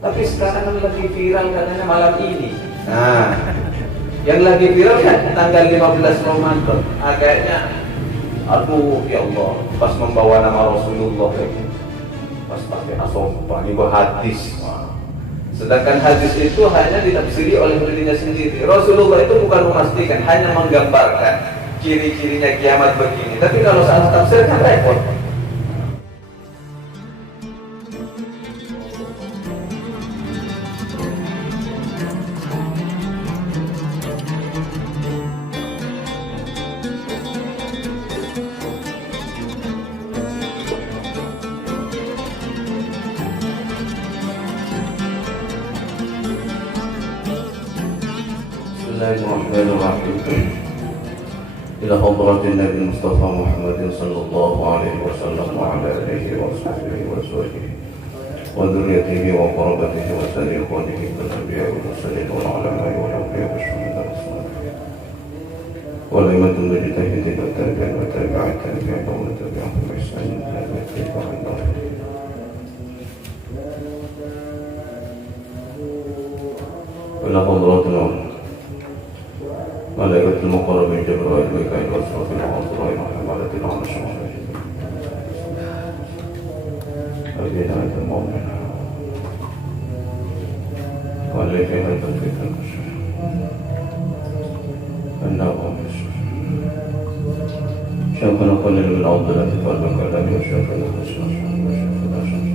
Tapi sekarang kan lagi viral katanya malam ini. Nah, yang lagi viral kan tanggal 15 Ramadan. Kayaknya, aduh ya Allah, pas membawa nama Rasulullah lagi. Pas pakai asofa, ini hadis. Wah. Sedangkan hadis itu hanya ditafsiri oleh dirinya sendiri. Rasulullah itu bukan memastikan, hanya menggambarkan ciri-cirinya kiamat begini. Tapi kalau saat tafsir kan repot. Bismillahirrahmanirrahim. Ila hadratin Nabi Mustafa Muhammad sallallahu alaihi wasallam wa ala alihi wa sahbihi wa sahbihi wa dhurriyyatihi wa qarabatihi wa sari ikhwanihi wal anbiya wal mursalin wal ulama'i wal awliya wa syuhada was salihin wal aimatul mujtahidin wa tabi'in wa tabi'at tabi'in wa tabi'ahum bi ihsan ila yaumil qiyamah. Ila hadratin ملائكة المقربين جبرائيل ميكائيل وإسرافيل وعزرائيل وحملة العرش البداية المؤمنة والتي لا تنفيك البشر النظام شافنا قليل من عضلات قلبك الذي وشافنا حسن وشافنا شمس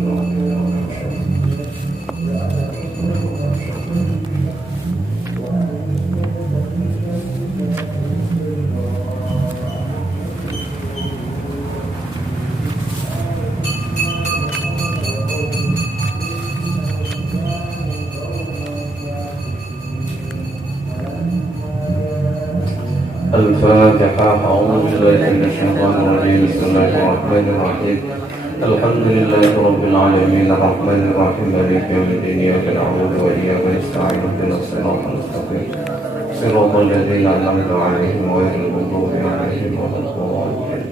الفاتحة. أعوذ بالله من الشيطان الرجيم. بسم الله الرحمن الرحيم. الحمد لله رب العالمين الرحمن الرحيم مالك يوم الدين إياك نعبد وإياك نستعين اهدنا الصراط المستقيم صراط الذين أنعمت عليهم غير المغضوب عليهم ولا الضالين.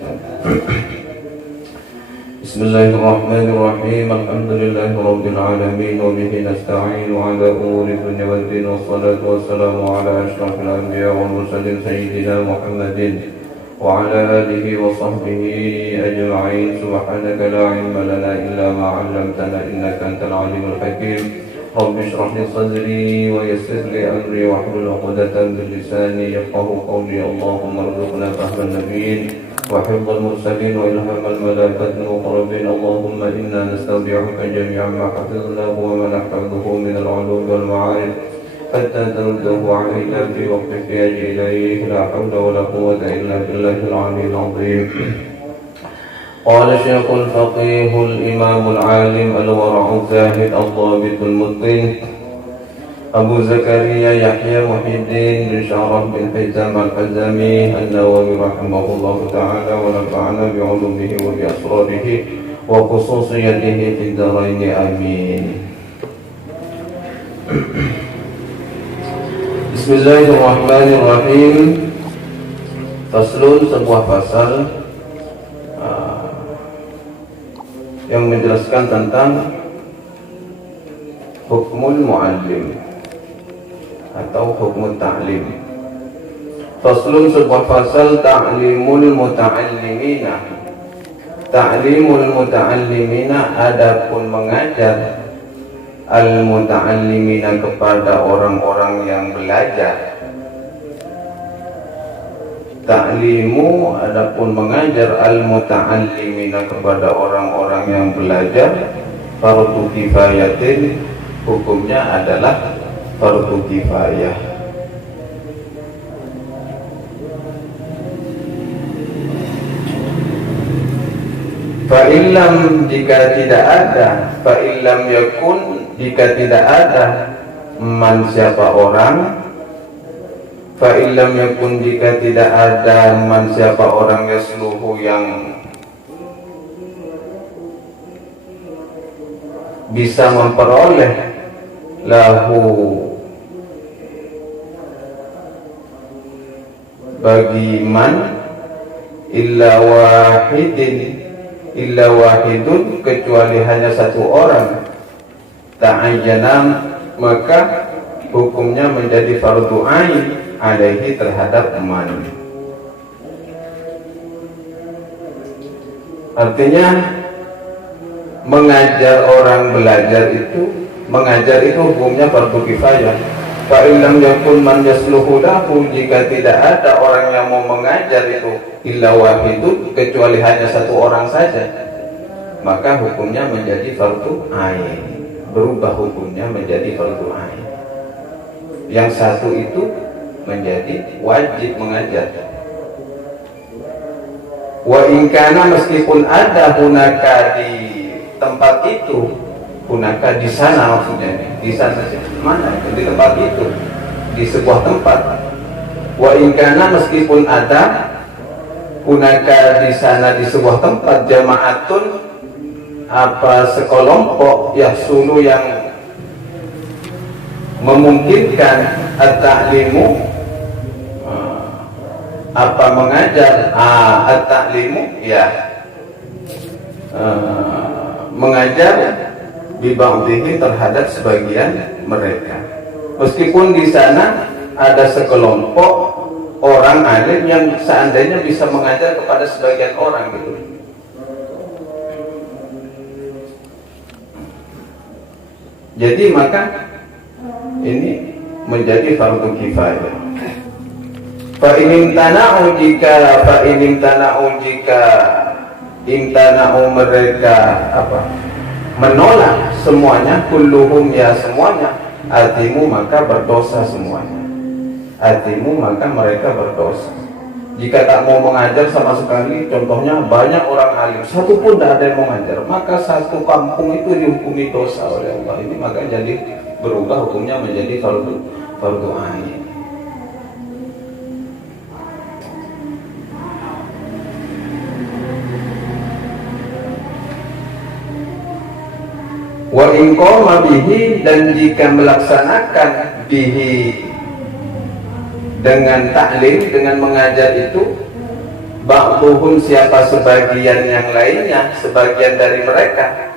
بسم الله الرحمن الرحيم. الحمد لله رب العالمين وبه نستعين على أمور الدنيا والدين والصلاة والسلام على أشرف الأنبياء والمرسلين سيدنا محمد وعلى آله وصحبه أجمعين. سبحانك لا علم لنا إلا ما علمتنا إنك أنت العليم الحكيم. رب اشرح لي صدري ويسر لي أمري واحلل عقدة من لساني يفقهوا قولي. اللهم ارزقنا فهم النبيين وحفظ المرسلين وإلهام الملائكة المقربين. اللهم إنا نستودعك جميع ما حفظناه وما نحفظه من العلوم والمعارف حتى ترده علينا في وقت احتياج إليه. لا حول ولا قوة إلا بالله العلي العظيم. قال شيخ الفقيه الإمام العالم الورع الزاهد الضابط المتقن أبو زكريا يحيى محي الدين بن شرف بن حزام الحزامي النووي رحمه الله تعالى ونفعنا بعلومه وبأسراره وخصوصيته في الدارين آمين. Bismillahirrahmanirrahim. Faslun, sebuah pasal yang menjelaskan tentang hukmul muallim atau hukum ta'lim. Faslun, sebuah pasal ta'limul muta'allimina. Ta'limul muta'allimina, adapun mengajar al-muta'allimina kepada orang-orang yang belajar. Ta'limu, adapun mengajar al-muta'allimina kepada orang-orang yang belajar, fardu kifayatin, hukumnya adalah fardu kifayah. Fa'illam, jika tidak ada, fa'illam yakun, jika tidak ada, man, siapa orang, fa'illam yakun, jika tidak ada, man, siapa orang, yasluhu, yang bisa memperoleh, lahu, bagi man, illa wahidun, kecuali hanya satu orang, ta'ayyana, maka hukumnya menjadi fardu ain alaihi terhadap man. Artinya mengajar itu hukumnya fardu kifayah. Fa illam yakun man yasluhu lahu, jika tidak ada orang yang mau mengajar itu illa wahidun, kecuali hanya satu orang saja, maka hukumnya menjadi fardu ain, berubah hukumnya menjadi fardu ain. Yang satu itu menjadi wajib mengajar. Wa in kana, meskipun ada hunaka di tempat itu, hunaka di sana, maksudnya di sana mana itu, di tempat itu, di sebuah tempat. Wa in kana, meskipun ada hunaka di sana di sebuah tempat, jama'atun, sekelompok yahsulu yang memungkinkan at-ta'limu, mengajar, at-ta'limu ya, mengajar bi ba'dhihi terhadap sebagian mereka. Meskipun di sana ada sekelompok orang alim yang seandainya bisa mengajar kepada sebagian orang gitu. Jadi maka ini menjadi fardu kifayah. Fa in imtana'u, jika imtana'u mereka menolak semuanya, kulluhum ya semuanya, atimu maka berdosa semuanya. Atimu maka mereka berdosa. Jika tak mau mengajar sama sekali, contohnya banyak orang alim, satu pun tidak ada yang mengajar, maka satu kampung itu dihukumi dosa oleh Allah. Ini maka jadi berubah hukumnya menjadi fardu ain. Wa in qama bihi, dan jika melaksanakan bihi dengan taklim, dengan mengajar itu, ba'dhuhum, siapa sebagian yang lainnya, sebagian dari mereka,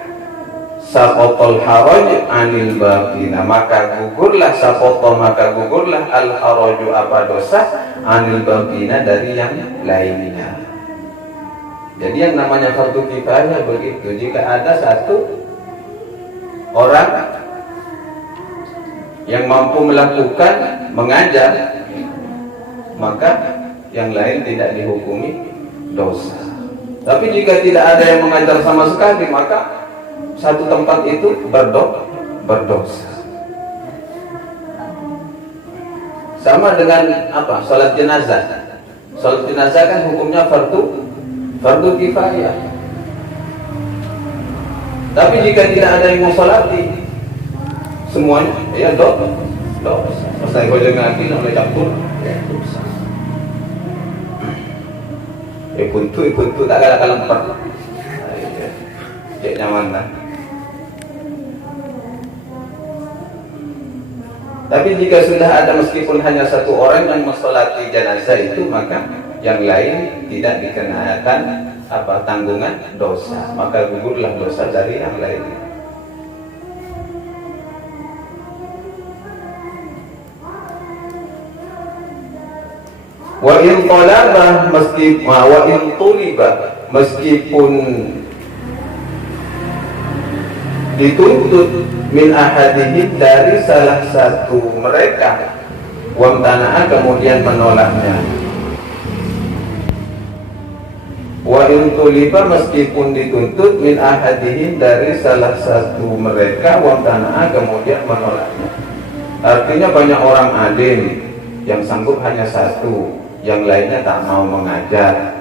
saqatal haraj anil baqina, maka gugurlah al haraju dosa anil baqina dari yang lainnya. Jadi yang namanya fardu kifayah begitu, jika ada satu orang yang mampu melakukan mengajar, maka yang lain tidak dihukumi dosa. Tapi jika tidak ada yang mengajar sama sekali, maka satu tempat itu berdosa. Sama dengan salat jenazah. Salat jenazah kan hukumnya fardu kifayah. Tapi jika tidak ada yang mensolati, semuanya ya dosa. Pasal kau jangan nanti nak boleh campur, dosa. Puntu tak kalah lempar. Cek nyaman lah. Tapi jika sudah ada meskipun hanya satu orang yang mensolati jenazah itu, maka yang lain tidak dikenakan tanggungan dosa, maka gugurlah dosa dari yang lainnya. Wa in talaba, meskipun dituntut min ahadihim, dari salah satu mereka, wamtana'a, kemudian menolaknya. Wa in tuliba, meskipun dituntut min ahadihim, dari salah satu mereka, wamtana'a, kemudian menolaknya. Artinya banyak orang alim yang sanggup hanya satu, yang lainnya tak mau mengajar,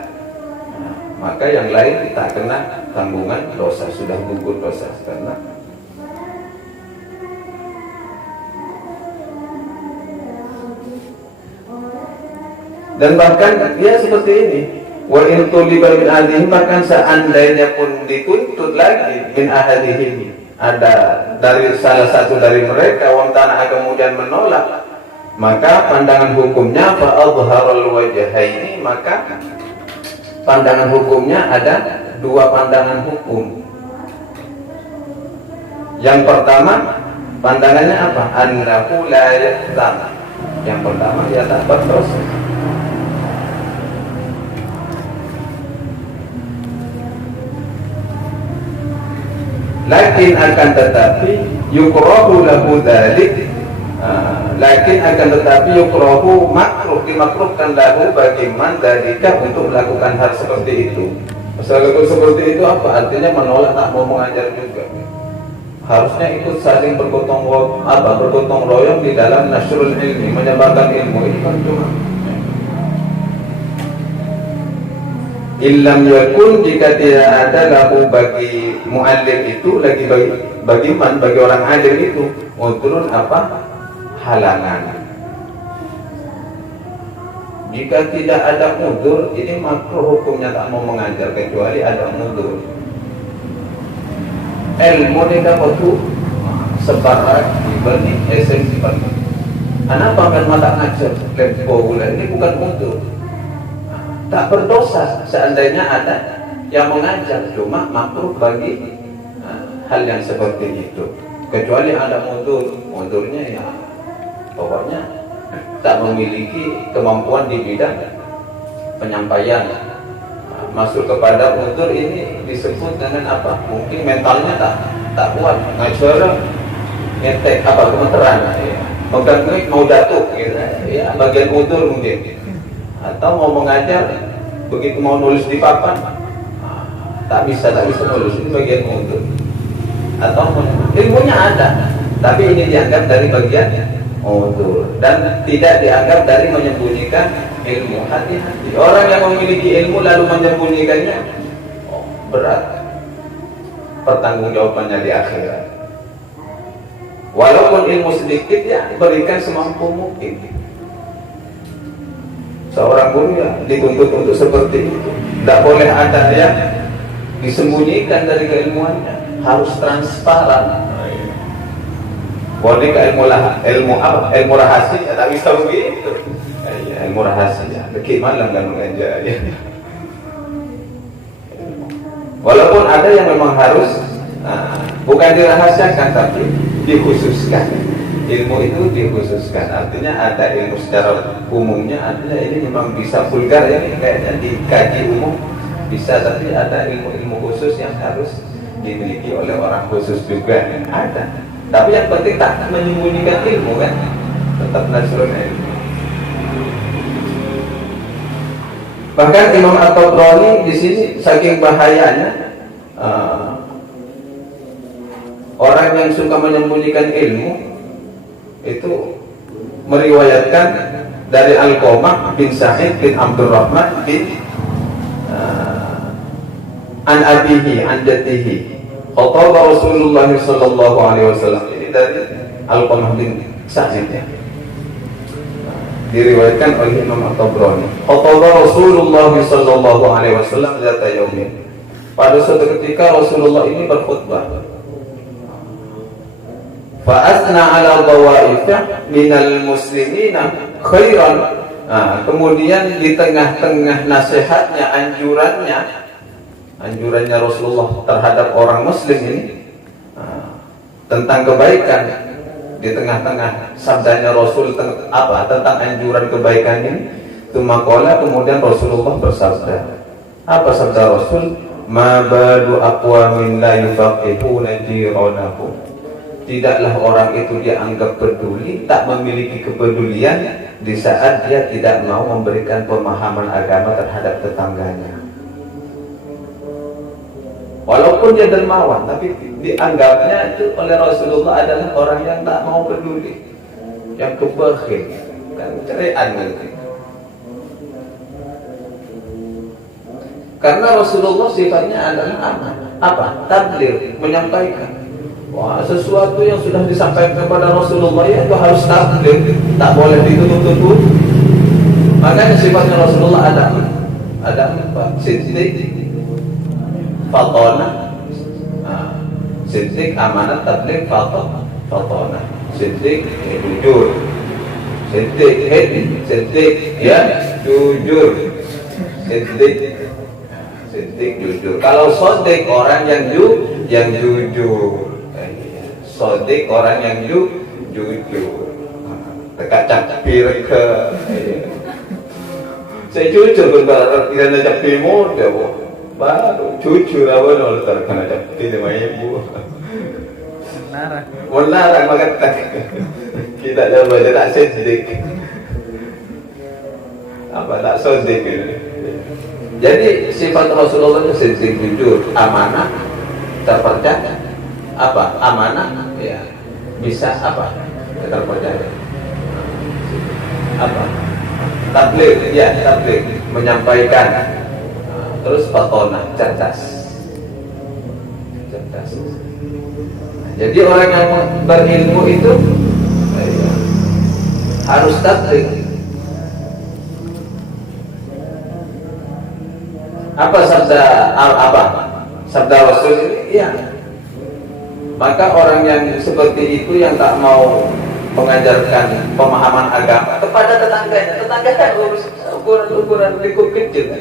maka yang lain tak kena tanggungan dosa, sudah gugur dosa. Karena dan bahkan dia seperti ini, wa in tuliba min ahadihim, bahkan seandainya pun dituntut lagi min ahadihim, ada dari salah satu dari mereka, wamtana, kemudian menolak, maka pandangan hukumnya fa adharul wajhaini, maka pandangan hukumnya ada dua pandangan hukum. Yang pertama pandangannya apa? Annahu la ya'tam. Yang pertama dia tak berdosa. Lakin akan tetapi yukrahu lahu dzalik. Lakin akan tetapi yukrahu makruh, dimakruhkan lahu bagi man dzalika untuk melakukan hal seperti itu. Masalah seperti itu apa? Artinya menolak, tak mau mengajar juga. Harusnya ikut saling bergotong royong di dalam nasrul ilmi, menyebarkan ilmu. Ini kan cuma illam yakun, jika tidak ada lahu bagi muallim itu, lagi bagi orang alim itu udhrun apa? Halangan. Jika tidak ada udzur, ini makruh hukumnya tak mau mengajar kecuali ada udzur. Ilmu ni dapat tu sebarat dibanding esensi bagi. Anak bahkan mata ngajar lempo bulan ini bukan udzur. Tak berdosa seandainya ada yang mengajar, cuma makruh bagi hal yang seperti itu. Kecuali ada udzurnya ya pokoknya tak memiliki kemampuan di bidang penyampaian. Masuk kepada udzur ini disebut dengan apa? Mungkin mentalnya tak kuat, ngajar ngetek gemeteran, ya. Megang mic mau datuk gitu. Ya, bagian udzur mungkin. Atau mau mengajar begitu mau nulis di papan tak bisa nulis, ini bagian udzur. Atau ilmunya ada, tapi ini dianggap dari bagian udzur dan tidak dianggap dari menyembunyikan ilmu. Hati-hati orang yang memiliki ilmu lalu menyembunyikannya, berat pertanggungjawabannya di akhirat. Walaupun ilmu sedikit ya diberikan semampu mungkin. Seorang guru ya dituntut untuk seperti itu. Tidak boleh ada yang disembunyikan dari keilmuannya, harus transparan. Boleh ke ilmu rahasia, tak bisa begitu. Ya, ilmu rahasia, bagaimana kan mengajar ya. Walaupun ada yang memang harus bukan dirahasiakan tapi dikhususkan. Ilmu itu dikhususkan, artinya ada ilmu secara umumnya, artinya ini memang bisa vulgar ya, kayaknya dikaji umum bisa, tapi ada ilmu khusus yang harus dimiliki oleh orang khusus juga yang ada. Tapi yang penting tak menyembunyikan ilmu kan, tetap nasrul ilmu. Bahkan Imam At-Tabrani di sini saking bahayanya orang yang suka menyembunyikan ilmu itu meriwayatkan dari Alqamah bin Sa'id bin Abdurrahman bin an abihi an jaddihi khataba Rasulullah sallallahu alaihi wasallam. Ini dari Alqamah bin Sa'id ya. Diriwayatkan oleh Imam At-Tabrani. Khataba Rasulullah sallallahu alaihi wasallam zata yaumin. Pada suatu ketika Rasulullah ini berkhutbah. Fa'asna ala dhawaifah minal muslimina khairan. Kemudian di tengah-tengah nasihatnya, anjurannya Rasulullah terhadap orang muslim ini tentang kebaikan, di tengah-tengah sabdanya Rasul tentang anjuran kebaikan ini, tumakola kemudian Rasulullah bersabda. Apa sabda Rasul? Ma badu aqwamin la yufaqihuna jiranahum. Tidaklah orang itu dianggap peduli, tak memiliki kepedulian di saat dia tidak mau memberikan pemahaman agama terhadap tetangganya. Walaupun dia dermawan, tapi dianggapnya itu oleh Rasulullah adalah orang yang tak mau peduli, yang kebakhil, kan cerean gitu. Karena Rasulullah sifatnya adalah apa? Tabligh, menyampaikan. Wah, sesuatu yang sudah disampaikan kepada Rasulullah ya itu harus tabligh, tak boleh ditutup-tutup. Makanya sifatnya Rasulullah ada apa? Siddiq, fatona, siddiq, amanat, tabligh, fatona. Siddiq, jujur. Siddiq, ya, jujur. Siddiq, jujur. Kalau shodiq orang yang jujur. sodik orang yang jujur. Tekak capir ke saya jujur benar kira capir model baru jujur awal kalau terkena capir namanya ibu melarang maka kita coba tak sedik apa tak sodik ini. Jadi sifat Rasulullah itu sedik, jujur, amanah, terpercaya, apa amanah ya bisa apa terpercaya, apa tabligh ya tabligh menyampaikan, terus fatona cerdas. Jadi orang yang berilmu itu harus tabligh. Apa sabda Rasul ini? Ya. Maka orang yang seperti itu yang tak mau mengajarkan pemahaman agama kepada tetangganya ukuran lingkup kecil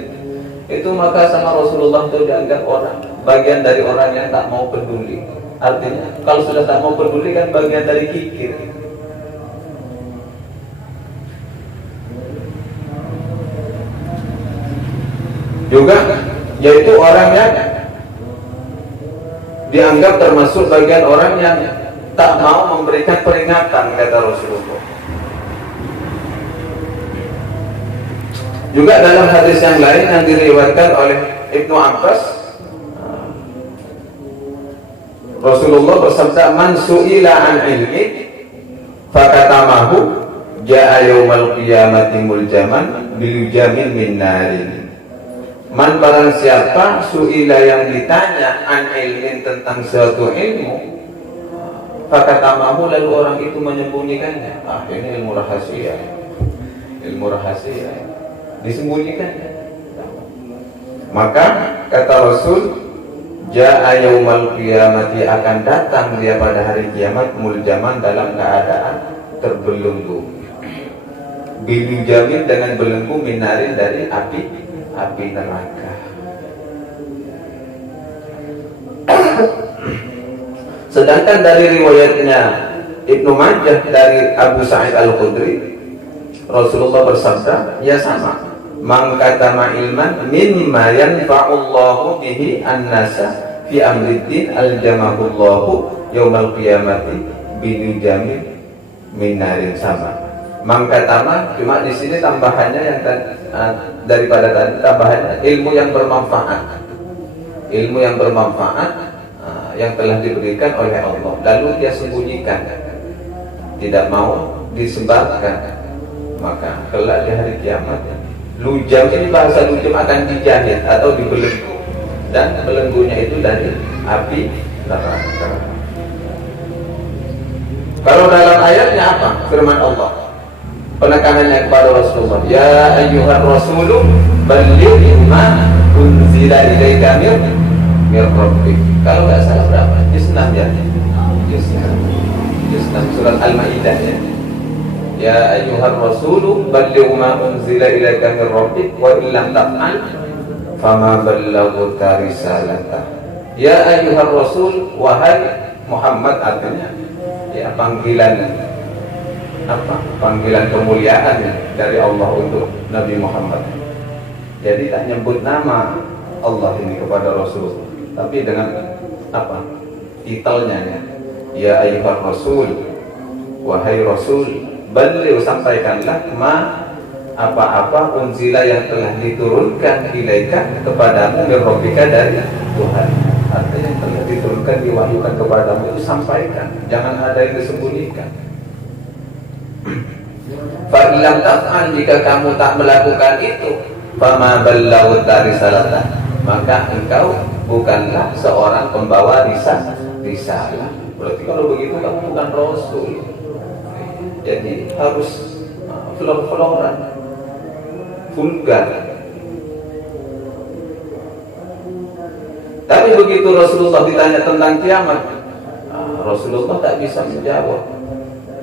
itu, maka sama Rasulullah itu dianggap orang bagian dari orang yang tak mau peduli. Artinya kalau sudah tak mau peduli kan bagian dari kikir. Juga yaitu orang yang dianggap termasuk bagian orang yang tak mau memberikan peringatan, kata Rasulullah. Juga dalam hadis yang lain yang diriwayatkan oleh Ibnu Abbas, Rasulullah bersabda, "Man su'ila an ilmi fakatamahu ja'a yaumal qiyamati muljaman bilujamin min narin." Man barang siapa su'ila yang ditanya an ilmin tentang suatu ilmu, fakatamahu lalu orang itu menyembunyikannya. Ini ilmu rahasia. Ilmu rahasia disembunyikannya. Maka kata Rasul, ja'a yaumal qiyamati akan datang dia pada hari kiamat muljaman dalam keadaan terbelenggu. Bilujamin dengan belenggu minarin dari api neraka. Sedangkan dari riwayatnya Ibnu Majah dari Abu Sa'id Al-Khudri, Rasulullah bersabda, ya sama, man katama ilman mimma yanfa'ullahu bihi an-nasa fi amriddin aljamahullahu yaumal qiyamati bilujamin min narin. Sama mangkatama, cuma di sini tambahannya yang daripada tadi tambahannya ilmu yang bermanfaat, ilmu yang bermanfaat yang telah diberikan oleh Allah, lalu dia sembunyikan, tidak mau disebarkan, maka kelak di hari kiamat lujam, ini bahasa lujam akan dijahit atau dibelenggu, dan belenggunya itu dari api neraka. Kalau dalam ayatnya apa? Firman Allah, penekanannya kepada Rasulullah, ya ayyuhar rasulu balligh ma unzila ilaika min rabbik. Kalau nggak salah berapa? Juz 6 ya? Juz 6 surat Al-Maidah ya. Ya ayyuhar rasulu balligh ma unzila ilaika min rabbik wa illam taf'al fama ballaghta risalatah. Ya ayyuhar rasul, wahai Muhammad, artinya ya panggilan apa? Panggilan kemuliaan dari Allah untuk Nabi Muhammad. Jadi tak nyebut nama Allah ini kepada Rasul, tapi dengan apa? Titelnya ya ayyuhar rasul, wahai Rasul, baligh, sampaikanlah ma apa-apa unzila yang telah diturunkan ilaika kepadamu min rabbika dari Tuhan. Artinya yang telah diturunkan, diwahyukan kepadamu itu sampaikan, jangan ada yang disembunyikan. Fa'ilam taf'al, jika kamu tak melakukan itu, fama ballaghta risalatah, maka engkau bukanlah seorang pembawa risalah. Berarti kalau begitu kamu bukan Rasul. Jadi harus flor-floran, vulgar. Tapi begitu Rasulullah ditanya tentang kiamat, Rasulullah tak bisa menjawab.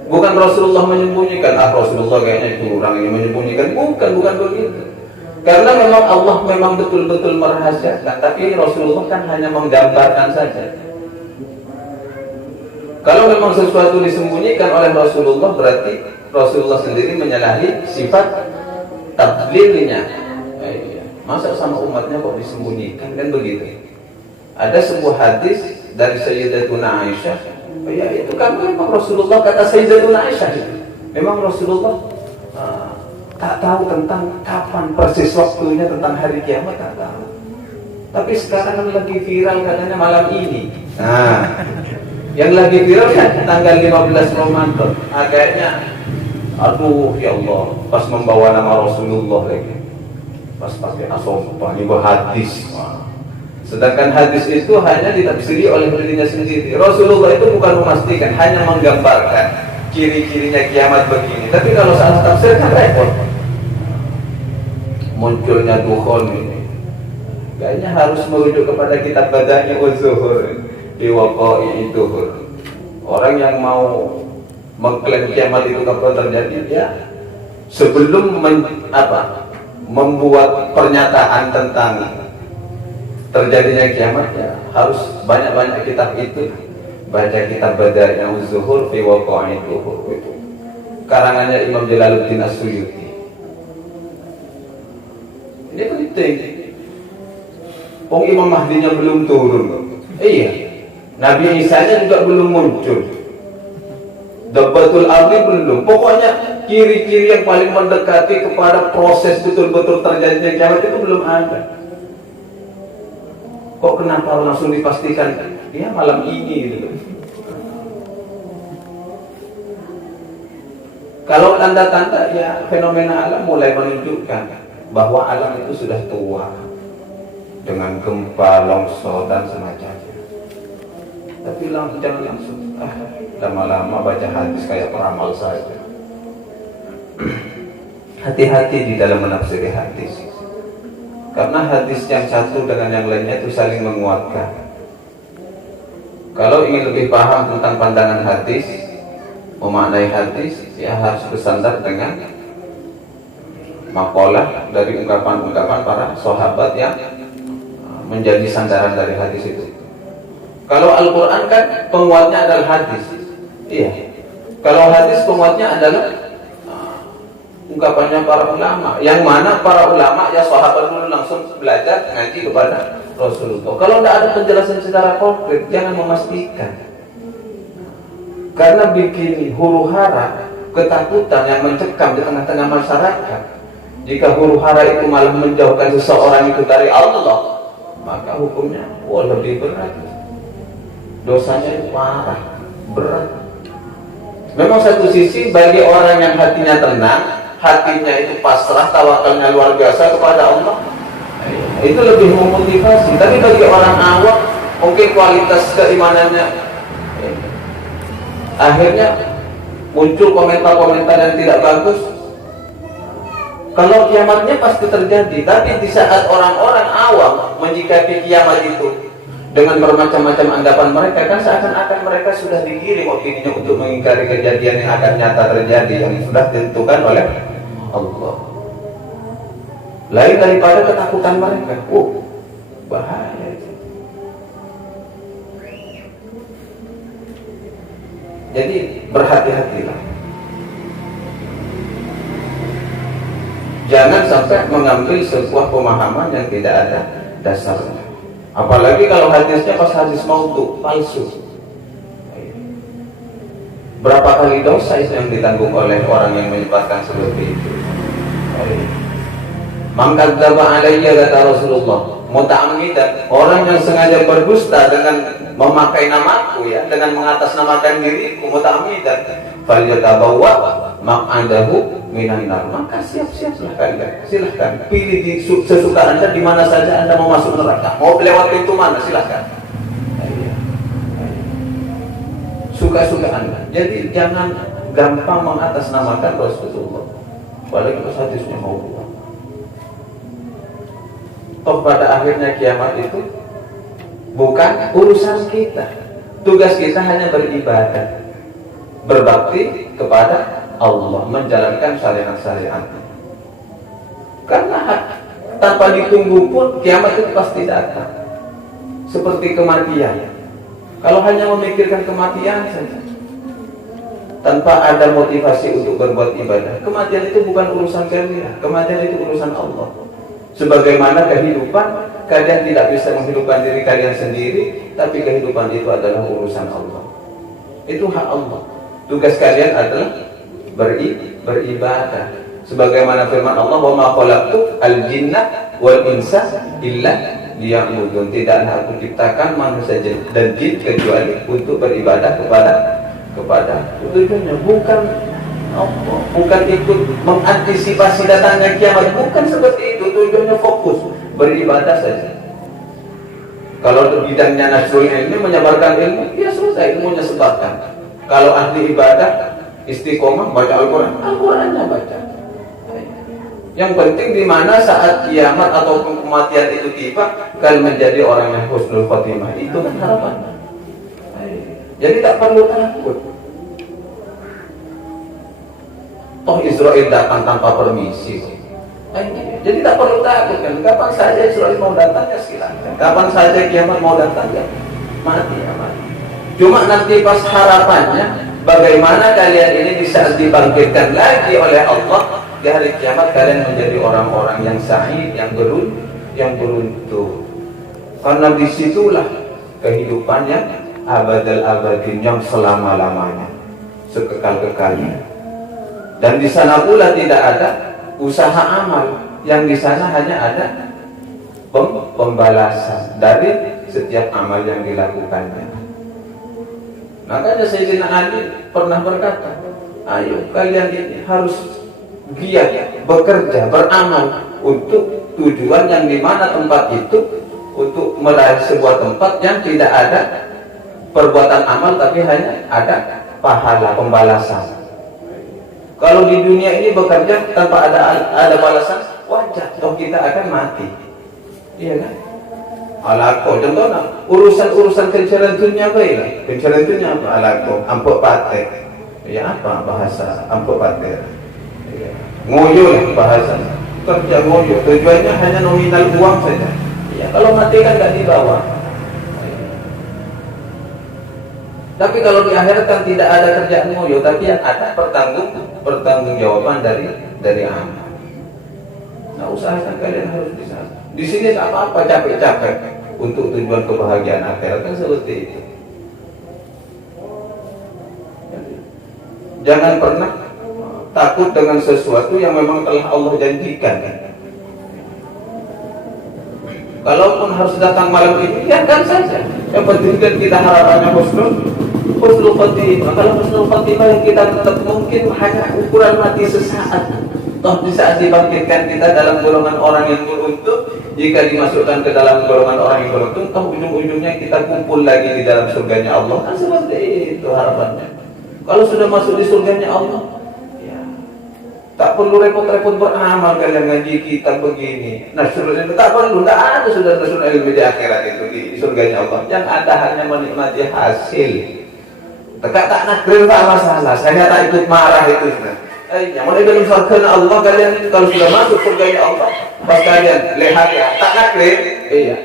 Bukan Rasulullah menyembunyikan, Rasulullah kayaknya curang ini menyembunyikan. Bukan begitu. Karena memang Allah memang betul-betul merahasiakan, tapi Rasulullah kan hanya menggambarkan saja. Kalau memang sesuatu disembunyikan oleh Rasulullah, berarti Rasulullah sendiri menyalahi sifat tablilnya. Masa sama umatnya kok disembunyikan, kan begitu. Ada sebuah hadis dari Sayyidatuna Aisyah, ya itu kan memang Rasulullah, kata Sayyidatuna Aisyah itu, memang Rasulullah tak tahu tentang kapan persis waktunya, tentang hari kiamat tak tahu. Tapi sekarang kan lagi viral katanya malam ini. Nah, yang lagi viral kan tanggal 15 Ramadan. Kayaknya, aduh ya Allah, pas membawa nama Rasulullah lagi, pas pakai asofa, ini hadis. Sedangkan hadis itu hanya ditafsiri oleh dirinya sendiri. Rasulullah itu bukan memastikan, hanya menggambarkan ciri-cirinya kiamat begini. Tapi kalau salah tafsir kan repot. Munculnya dukhon ini, kayaknya harus merujuk kepada kitab Badani Uz-Zuhur di Waqa'i Duhur. Orang yang mau mengklaim kiamat itu kapan terjadi, ya sebelum membuat pernyataan tentang terjadinya kiamat, ya harus banyak-banyak kitab itu. Baca kitab Badani Uz-Zuhur di Waqa'i Duhur, itu karangannya Imam Jalaluddin As-Suyuti. Ini penting. Imam Mahdinya belum turun. Iya, Nabi Isa-nya juga belum muncul. Dabbatul Ardi belum. Pokoknya ciri-ciri yang paling mendekati kepada proses betul-betul terjadinya kiamat itu belum ada. Kok kenapa langsung dipastikan ya malam ini gitu. Kalau tanda-tanda, ya fenomena alam mulai menunjukkan bahwa alam itu sudah tua dengan gempa, longsor dan semacamnya. Tapi jangan langsung lama-lama baca hadis kayak peramal saja. Hati-hati di dalam menafsiri hadis, karena hadis yang satu dengan yang lainnya itu saling menguatkan. Kalau ingin lebih paham tentang pandangan hadis, memaknai hadis, ya harus bersandar dengan makalah dari ungkapan-ungkapan para sahabat yang menjadi sandaran dari hadis itu. Kalau Al-Quran kan penguatnya adalah hadis. Iya. Kalau hadis penguatnya adalah ungkapannya para ulama. Yang mana para ulama, ya sahabat dulu langsung belajar ngaji kepada Rasulullah. Kalau tidak ada penjelasan secara konkret, jangan memastikan. Karena bikin huru-hara, ketakutan yang mencekam di tengah-tengah masyarakat. Jika huru-hara itu malah menjauhkan seseorang itu dari Allah, maka hukumnya lebih berat. Dosanya itu parah, berat. Memang satu sisi bagi orang yang hatinya tenang, hatinya itu pasrah, tawakalnya luar biasa kepada Allah, itu lebih memotivasi. Tapi bagi orang awam, mungkin kualitas keimanannya akhirnya muncul komentar-komentar yang tidak bagus. Kalau kiamatnya pasti terjadi, tapi di saat orang-orang awam menyikapi kiamat itu dengan bermacam-macam anggapan mereka, kan seakan-akan mereka sudah digiring opininya untuk mengingkari kejadian yang akan nyata terjadi, yang sudah ditentukan oleh Allah. Lain daripada ketakutan mereka. Bahaya itu. Jadi berhati-hatilah. Jangan sampai mengambil sebuah pemahaman yang tidak ada dasarnya. Apalagi kalau hadisnya pas hadis maudhu, palsu. Berapa kali dosa itu yang ditanggung oleh orang yang menyebarkan seperti itu. Man kadzdzaba alayya, kata Rasulullah, muta'ammidan, orang yang sengaja berdusta dengan memakai namaku, ya, dengan mengatasnamakan diriku, muta'ammidan, falyatabawwa maq'adahu minan nar, maka siap-siaplah kalian, silahkan pilih di sesuka Anda, di mana saja Anda mau masuk neraka, mau lewat pintu mana silahkan, suka-suka Anda. Jadi jangan gampang mengatasnamakan Rasulullah, apalagi pas hadisnya mau buang. Toh pada akhirnya kiamat itu bukan urusan kita, tugas kita hanya beribadah, berbakti kepada Allah, menjalankan syariat-syariat. Karena tanpa ditunggu pun kiamat itu pasti datang. Seperti kematian. Kalau hanya memikirkan kematian saja, tanpa ada motivasi untuk berbuat ibadah, kematian itu bukan urusan kalian, kematian itu urusan Allah. Sebagaimana kehidupan, kalian tidak bisa menghidupkan diri kalian sendiri, tapi kehidupan itu adalah urusan Allah. Itu hak Allah. Tugas kalian adalah beribadah. Sebagaimana firman Allah, "Wa ma khalaqtu al-jinna wal insa illa liya'budun." Tidaklah aku ciptakan manusia dan jin kecuali untuk beribadah kepada tujuannya, bukan ikut mengantisipasi datangnya kiamat, bukan seperti itu. Tujuannya fokus beribadah saja. Kalau bidangnya nasrul ilmi, menyebarkan ilmu, ya selesai, ilmunya sebarkan. Kalau ahli ibadah, istiqomah, baca Al-Quran, Al-Qurannya baca. Yang penting di mana saat kiamat ataupun kematian itu tiba, kalian menjadi orang yang husnul khotimah. Itu kan harapannya. Jadi tak perlu takut. Toh Israel datang tanpa permisi. Jadi tak perlu takut kan. Kapan saja Israel mau datang ya silakan. Kapan saja kiamat mau datang ya mati ya mati. Cuma nanti pas harapannya, bagaimana kalian ini bisa dibangkitkan lagi oleh Allah di hari kiamat, kalian menjadi orang-orang yang sa'id, yang beruntung. Karena disitulah kehidupannya abadal abadin, yang selama-lamanya, sekekal-kekalnya. Dan di sana pula tidak ada usaha amal, yang di sana hanya ada pembalasan dari setiap amal yang dilakukannya. Makanya Sayyidina Ali pernah berkata, ayo kalian ini harus giat bekerja, beramal untuk tujuan yang dimana tempat itu untuk meraih sebuah tempat yang tidak ada perbuatan amal, tapi hanya ada pahala pembalasan. Kalau di dunia ini bekerja tanpa ada balasan, wajar, toh kita akan mati. Iya kan? Alako, contohnya urusan kencaran dunia baiklah. Kencaran dunia apa? Alako, ampuk patek. Ya apa bahasa ampuk patek? Ya. Ngoyo lah bahasa. Kerja ngoyo, tujuannya hanya nominal uang saja. Ya, kalau mati kan nggak dibawa. Tapi kalau di akhirat kan tidak ada kerjaan ngoyo, tapi yang ada pertanggungjawaban dari amal. Nah, usahakan kalian harus di sana. Di sini tak apa-apa capek-capek untuk tujuan kebahagiaan akhirat, kan seperti itu. Jangan pernah takut dengan sesuatu yang memang telah Allah janjikan. Kalaupun harus datang malam ini, biarkan saja. Yang penting kan kita harapannya husnul khotimah. Kalau husnul khotimah yang kita tetap mungkin hanya ukuran mati sesaat. Toh di saat dibangkitkan kita dalam golongan orang yang beruntung, jika dimasukkan ke dalam golongan orang yang beruntung, toh ujung-ujungnya kita kumpul lagi di dalam surganya Allah. Kan seperti itu harapannya. Kalau sudah masuk di surganya Allah, ya, tak perlu repot-repot beramal kalian ngaji kitab begini. Nasrul ilmi tak perlu, tak ada sudah nasrul ilmi di akhirat itu di surganya Allah. Yang ada hanya menikmati hasil. Tak nakrir tak masalah. Saya tak ikut marah itu. Yang mana dalam surga Allah kalian itu kalau sudah masuk surganya Allah, pas kalian lihat ya tak nakrir, iya.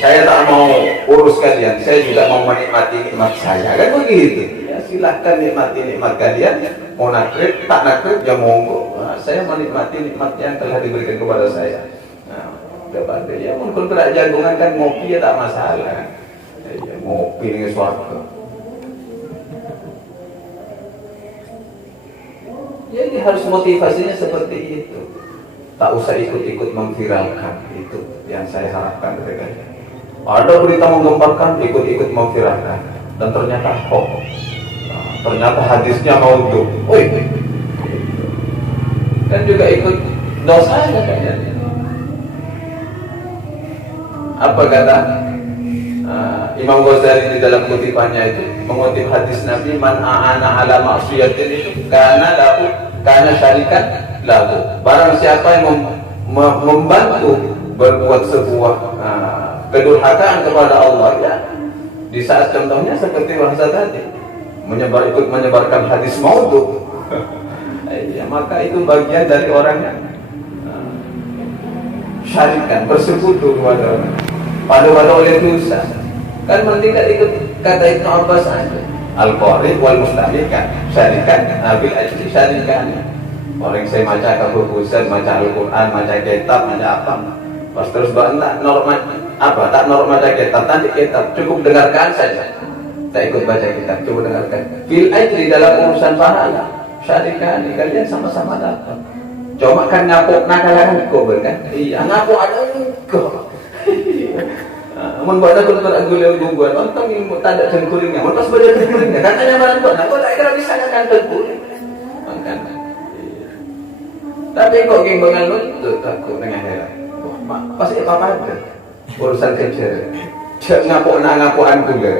Saya tak mau urus kalian, saya juga mau menikmati nikmat saya, kan begitu. Ya silahkan nikmati nikmat kalian, mau nakrir, tak nakrir, ya monggo. Nah, saya menikmati nikmat yang telah diberikan kepada saya. Nah, kepada ya mungkin berak jagungan kan ngopi ya tak masalah. Ya, ngopi dengan surga. Jadi harus motivasinya seperti itu. Tak usah ikut-ikut memviralkan, itu yang saya harapkan dari kalian. Ada berita menggemparkan, ikut-ikut memviralkan, dan ternyata hoax. Nah, ternyata hadisnya maudhu. Dan juga ikut dosanya kalian. Apa kata Imam Ghazali di dalam kutipannya itu, mengutip hadis Nabi, man a'ana ala ma'siyatin itu karena syarikan lahu. Barang siapa yang membantu berbuat sebuah kedurhakaan kepada Allah, ya, di saat contohnya seperti bahasa tadi, ikut menyebarkan hadis maudhu, ya, maka itu bagian dari orang yang syarikan, bersekutu pada oleh dosa. Kan mending tidak ikut kata Ibnu Abbas aja. Al-Qari wal mustahlikan syarikan bil ajli syarikan. Orang saya baca kebukusan, baca Al-Quran, baca kitab, baca apa. Pas terus tak norma apa? Tak norma baca kitab, nanti kitab cukup dengarkan saja. Tak ikut baca kitab, cukup dengarkan. Bil ajli dalam urusan pahala syarikan, kalian sama-sama dapat. Cuma kan ngapuk nakalan kok kan? Iya, ngapuk ada kok. Mun buat aku teragul gungguan, nonton ilmu tak ada cengkuringnya, mun pas baca cengkuringnya, katanya malam kok, nah kok tak kira bisa kan cengkuring. Makanya. Tapi kok gimbangan lu tuh takut dengan heran. Wah, pasti apa ada urusan kecil. Cek ngapuan gula.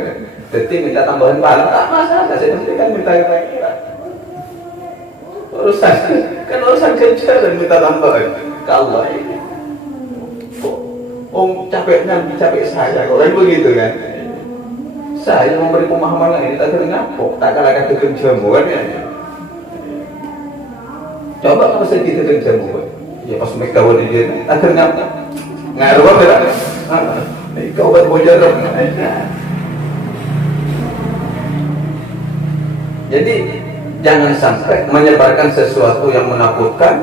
Jadi minta tambahan pahala tak masalah, saya mesti kan minta kira. Urusan kecil dan minta tambahan. Kalau ini capek saya, kalau begitu kan. Saya memberi pemahaman ini tak kira ngapok, tak kalahkan kekencamu kan ya. Coba kalau saya kita kekencamu, ya pas mereka tahu dia, akhirnya ngaruh apa? Kau buat bojar. Jadi jangan sampai menyebarkan sesuatu yang menakutkan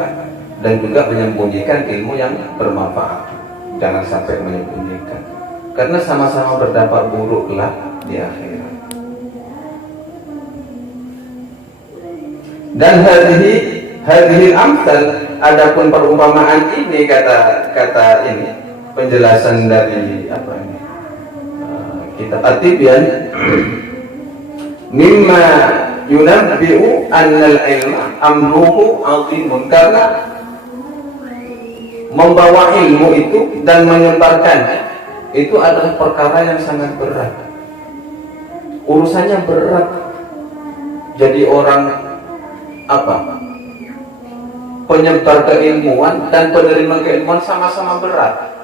dan juga menyembunyikan ilmu yang bermanfaat. Jangan sampai menyembunyikan, karena sama-sama berdampak buruk kelak di akhirat. Dan hadhil amsal, adapun perumpamaan ini kata ini penjelasan dari apa ini kitab At-Tibyan mimma yunabbi'u annal ilma amruhu 'azimun, karena membawa ilmu itu dan menyebarkannya itu adalah perkara yang sangat berat, urusannya berat. Jadi orang apa? Penyebar keilmuan dan penerima keilmuan sama-sama berat,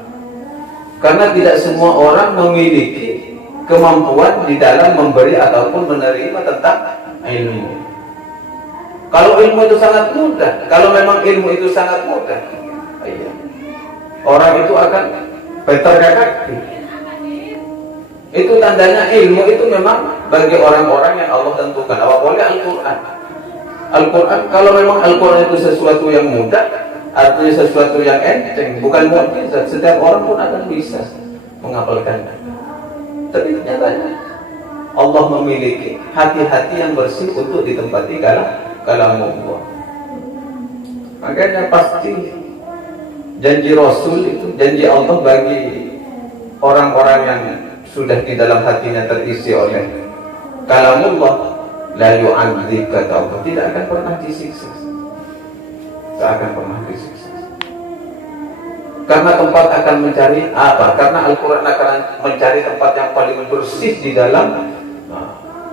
karena tidak semua orang memiliki kemampuan di dalam memberi ataupun menerima tentang ilmu. Kalau ilmu itu sangat mudah, kalau memang ilmu itu sangat mudah, iya, orang itu akan bertergagap. Itu tandanya ilmu itu memang bagi orang-orang yang Allah tentukan. Awalnya Al-Quran. Al-Quran, kalau memang Al-Quran itu sesuatu yang mudah, artinya sesuatu yang enteng, bukan mukjizat, setiap orang pun akan bisa menghafalkannya. Tapi ternyata Allah memiliki hati-hati yang bersih untuk ditempati kalamullah. Makanya pasti janji Rasul itu, janji Allah bagi orang-orang yang sudah di dalam hatinya terisi oleh kalamullah, la yu'adzib, kata Allah, tidak akan pernah disiksa. Tidak akan pernah disiksa. Karena tempat akan mencari apa? Karena Al-Quran akan mencari tempat yang paling bersih di dalam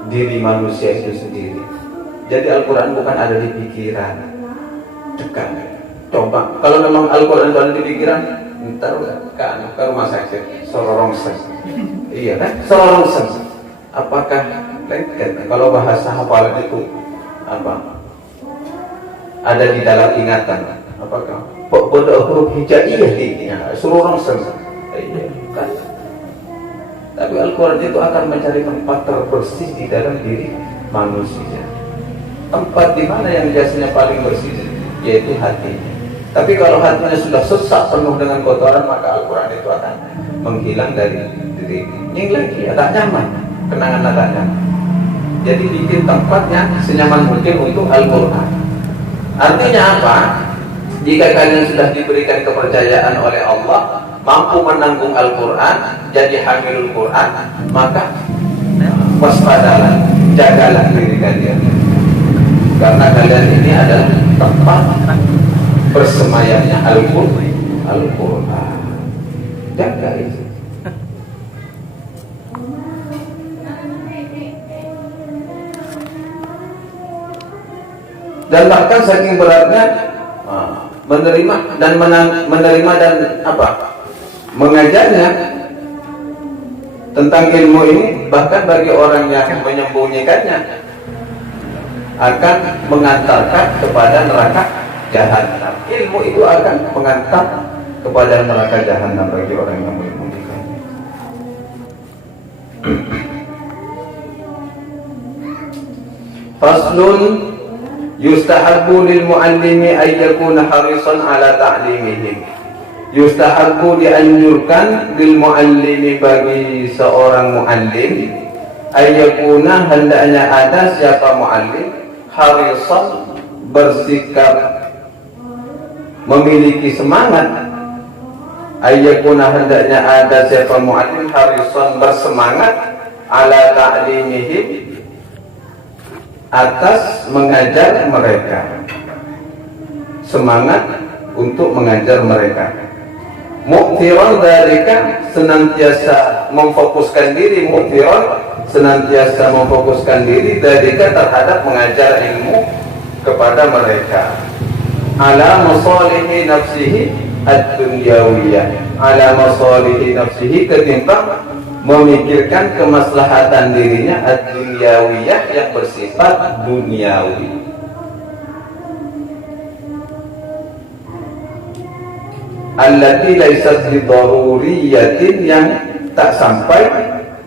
diri manusia itu sendiri. Jadi Al-Quran bukan ada di pikiran. Dekat. Coba, kalau memang Al-Quran itu ada di pikiran, ntar ke rumah sakit, sorongsen. Iya kan? Sorongsen. Apakah lengket? Kalau bahasa hafalan itu apa? Ada di dalam ingatan. Apakah? Pada huruf hijaiyah sorongsen. Iya kan? Tapi Al-Quran itu akan mencari tempat terbersih di dalam diri manusia. Tempat di mana yang biasanya paling bersih, yaitu hatinya. Tapi kalau hatinya sudah sesak penuh dengan kotoran, maka Al-Quran itu akan menghilang dari diri. Ini lagi tak nyaman, kenangan tak nyaman. Jadi bikin tempatnya senyaman mungkin untuk Al-Quran. Artinya apa? Jika kalian sudah diberikan kepercayaan oleh Allah, mampu menanggung Al-Quran, jadi hamilul Quran, maka waspadalah, jagalah diri kalian, karena kalian ini adalah tempat bersemayamnya Al-Quran. Jaga itu. Dan bahkan saking beratnya menerima dan apa? Mengajarnya tentang ilmu ini, bahkan bagi orang yang menyembunyikannya akan mengantarkan kepada neraka jahanam. Ilmu itu akan mengantar kepada neraka jahanam bagi orang yang menyembunyikannya. Faslun yustahabbu lil muallimi ay yakuna harisan ala ta'limihim. Yustahabbu, dianjurkan, lil muallimi, bagi seorang muallim, ay yakuna, hendaknya ada siapa muallim, harisan, bersikap, memiliki semangat. Ay yakuna, hendaknya ada siapa muallim, harisan, bersemangat, ala ta'limihim, atas mengajar mereka, semangat untuk mengajar mereka. Mu'tiran dzalika, senantiasa memfokuskan diri, mu'tiran, senantiasa memfokuskan diri dzalika, terhadap mengajar ilmu kepada mereka. Ala masalihi nafsihi ad-dunyawiyah, ala masalihi nafsihi, ketimbang memikirkan kemaslahatan dirinya ad-dunyawiyah, yang bersifat duniawi. Allati laysat bidaruriyatin, yang tak sampai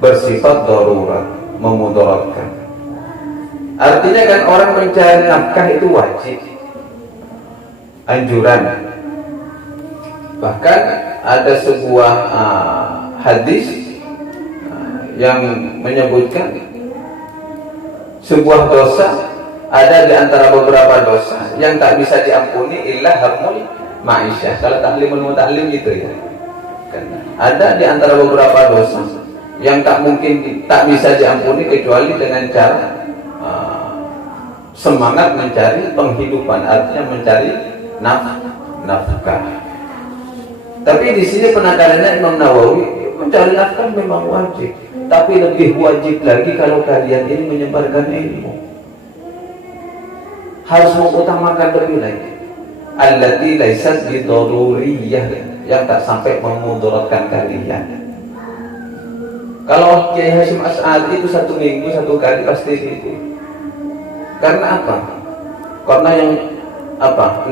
bersifat darurat, memudaratkan. Artinya kan orang mencari nafkah itu wajib, anjuran. Bahkan ada sebuah hadis yang menyebutkan sebuah dosa, ada di antara beberapa dosa yang tak bisa diampuni illa hamul ma'isyah. Kalau taklimul muta'lim gitu ya. Ada di antara beberapa dosa yang tak bisa diampuni kecuali dengan cara semangat mencari penghidupan, artinya mencari nafkah. Tapi di sini penekanannya Imam Nawawi, mencari nafkah memang wajib, tapi lebih wajib lagi kalau kalian ini menyebarkan ilmu, harus mengutamakan lebih lagi. Allati laysat bidaruriyah, yang tak sampai memudaratkan kalian. Kalau Kiai Hasyim Asy'ari itu 1 minggu 1 kali pasti itu. Karena apa? Karena yang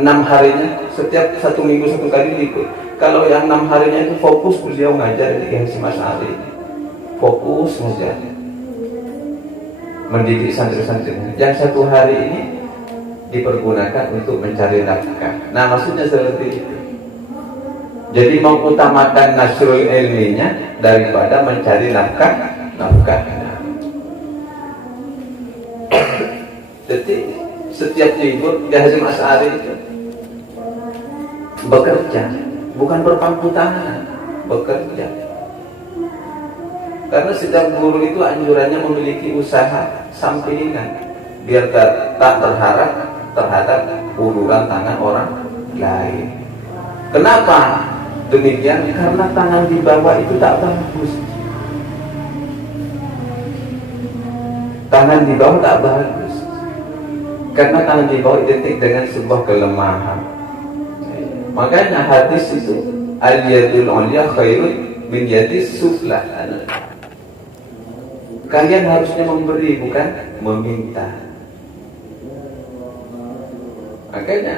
6 harinya, setiap 1 minggu 1 kali ikut. Kalau yang 6 harinya itu fokus beliau ngajar di Kiai Hasyim Asy'ari, fokus saja mendidik santri-santrinya. Yang 1 hari ini dipergunakan untuk mencari nafkah. Nah, maksudnya seperti itu. Jadi mengutamakan nasrul ilminya daripada mencari nafkah. Jadi setiap minggu Kiai Hasyim Asy'ari itu bekerja, bukan berpangku tangan, bekerja. Karena setiap guru itu anjurannya memiliki usaha sampingan biar tak terharap terhadap uluran tangan orang lain. Kenapa demikian? Karena tangan di bawah itu tak bagus. Tangan di bawah tak bagus. Karena tangan di bawah identik dengan sebuah kelemahan. Makanya hadis itu al-yadul ulya khairun min yadis sufla. Kalian harusnya memberi, bukan meminta. Makanya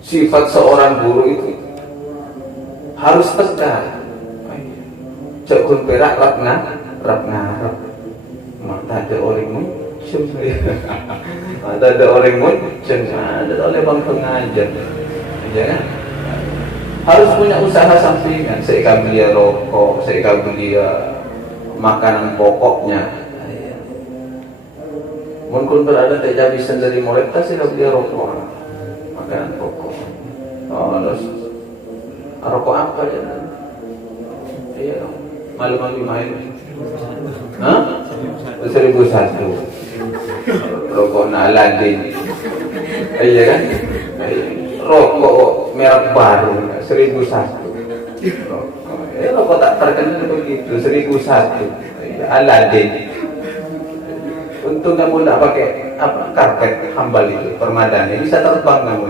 sifat seorang guru itu harus tegar. Cek kun perak rap ngarap. Mata ada orang muncul. Mata ada orang muncul. Ada oleh bang pengajar. Ya kan? Harus punya usaha sampingan. Saya beli rokok, saya beli makanan pokoknya. Mungkin berada tidak bisa dari murid, saya beli rokok, makanan pokok. Terus rokok apa ya? Iya, malu-malu main. 1001 rokok Aladin. Iya kan? Rokok merek baru 1001. Rokok tak terkenal begitu 1001. Aladin. Untung kamu tidak pakai karpet hambal itu, permadani, bisa terbang kamu.